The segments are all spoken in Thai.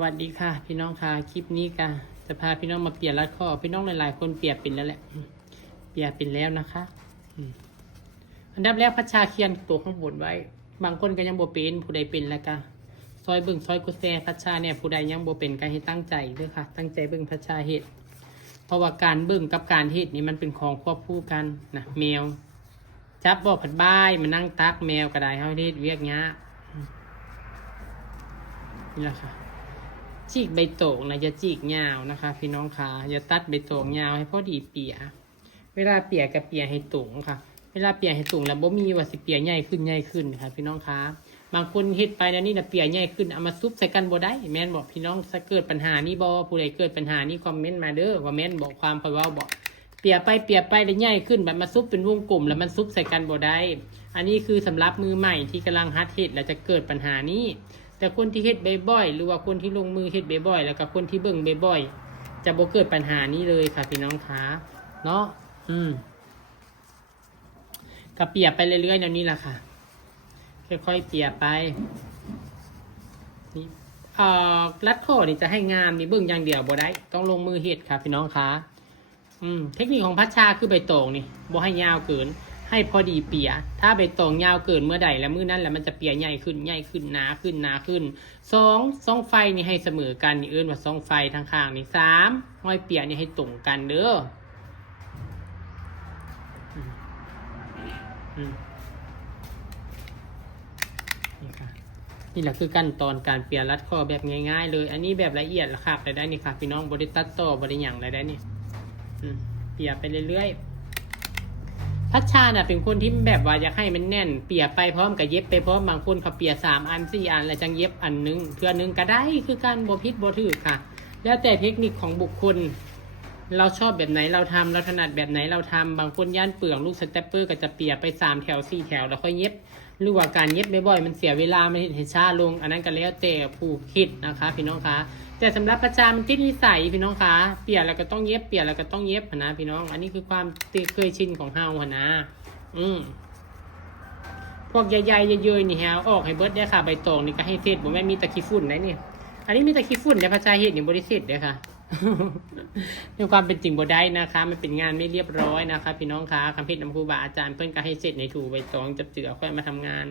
สวัสดีค่ะพี่น้องค่ะคลิปนี้ก็จะพาพี่น้องมาเปลี่ยนรัดข้อพี่น้องหลายๆคนเปลี่ยนเป็นแล้วแหละเปลี่ยนเป็นแล้วนะคะอันดับแรกพัชชาเคียนตัวข้างบนไว้บางคนก็ยังบ่เป็นผู้ใดเป็นแล้วก็ซอยเบิ่งซอยกุแซพัชชาเนี่ยผู้ใดยังบ่เป็นก็ให้ตั้งใจด้วยค่ะตั้งใจเบิ่งพัชชาเฮ็ดเพราะว่าการเบิ่งกับการเฮ็ดนี่มันเป็นของควบคู่กันนะแมวจับบ่ผัดบ้ายมานั่งตักแมวก็ได้เฮาเฮ็ดเวียกเงี้ยนี่แหละค่ะจีกใบโตงนะอย่าจีกยาวนะคะพี่น้องคะอย่าตัดใบโตงยาวให้พอดีเปียเวลาเปียกับเปียให้ตุงค่ะเวลาเปียให้ตุงแล้วบ่มีว่าสิเปียใหญ่ขึ้นค่ะพี่น้องคะบางคนเฮ็ดไปแล้วนี่นะเปียใหญ่ขึ้นเอามาซุบใส่กันบ่ได้แม่นบอกพี่น้องถ้าเกิดปัญหานี้บ่ผู้ใดเกิดปัญหานี้คอมเมนต์มาเด้อว่าแม่นบอกความเพราะว่าบอกเปียไปแล้วใหญ่ขึ้นแบบมาซุบเป็นวงกลมแล้วมันซุบใส่กันบ่ได้อันนี้คือสำหรับมือใหม่ที่กำลังฮัดเฮ็ดแล้วจะเกิดปัญหานี้แต่คนที่เฮ็ดบ่อยๆหรือว่าคนที่ลงมือเฮ็ดบ่อยๆแล้วก็คนที่เบิ่งบ่อยๆจะบ่เกิดปัญหานี้เลยค่ะพี่น้องคะเนาะก็เปียกไปเรื่อยๆแนวนี้แหละค่ะค่อยๆเปียกไปนี่รัดข้อนี่จะให้งามนี่เบิ่งอย่างเดียวบ่ได้ต้องลงมือเฮ็ดค่ะพี่น้องคะเทคนิคของพัชชาคือใบตองนี่บ่ให้ยาวเกินให้พอดีเปียถ้าใบตองยาวเกินเมื่อใดแล้วมื้อนั้นแหละมันจะเปียใหญ่ขึ้นหนาขึ้นสองไฟนี่ให้เสมอกันนี่เอิ้นว่าสองไฟทางข้างนี่3ห้อยเปียนี่ให้ตรงกันเด้อนี่ค่ะนี่แหละคือขั้นตอนการเปลี่ยนรัดข้อแบบง่ายๆเลยอันนี้แบบละเอียดละครับได้นี่ค่ะพี่น้องบริตัดต่อบริหยังได้นี่เปลี่ยนไปเรื่อยๆพัชชาน่ะเป็นคนที่แบบว่าอยากให้มันแน่นเปียไปพร้อมกับเย็บไปพร้อมบางคนเขาเปีย3 อัน 4 อันแล้วจังเย็บอันนึงเพื่อนึงก็ได้คือการบ่ผิดบ่ถูกค่ะแล้วแต่เทคนิคของบุคคลเราชอบแบบไหนเราทำเราถนัดแบบไหนเราทำบางคนย่านเปลืองลูกสเตปเปอร์ก็จะเปียไป3 แถว 4 แถวแล้วค่อยเย็บหรือว่าการเย็บบ่อยๆมันเสียเวลามันเห็นช้าลงอันนั้นก็แล้วแต่ผู้คิดนะคะพี่น้องคะแต่สำหรับประจามันติดนิสัยพี่น้องคะเปียแล้วก็ต้องเย็บเปียแล้วก็ต้องเย็บนะพี่น้องอันนี้คือความเคยชินของเฮานะพวกใหญ่ๆเยอะๆนี่ฮะออกให้เบิร์ดได้ค่ะใบตองนี่ก็ให้เศษผมไม่มีตะขี้ฝุ่นนะนี่อันนี้มีตะขี้ฝุ่นในพระชาเห็ดนี่บริสุทธิ์เลยค่ะในความเป็นจริงบ่ได้นะคะมันเป็นงานไม่เรียบร้อยนะคะพี่น้องคะคำพิดน้ำครูบาอาจารย์เพิ่นก็ให้เสร็จในถูใบตองจับเจือค่อยมาทำงาน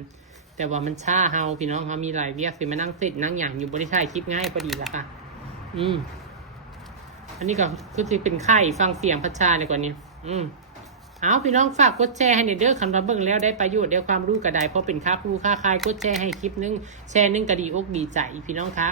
แต่ว่ามันช้าเฮาพี่น้องเขามีหลายเวียกสิมานั่งเสร็จนั่งอย่างอยู่บริษัทคลิปง่ายพอดีแล้วค่ะอันนี้ก็คือจะเป็นไข่ฟังเสียงพัชชาในกว่านี้เอาพี่น้องฝากกดแชร์ให้เด้อคำรับเบิ่งแล้วได้ประโยชน์ได้ความรู้กระไดเพราะเป็นค่าครูค่าคายกดแชร์ให้คลิปนึงแชร์นึงก็ดีอกดีใจพี่น้องคะ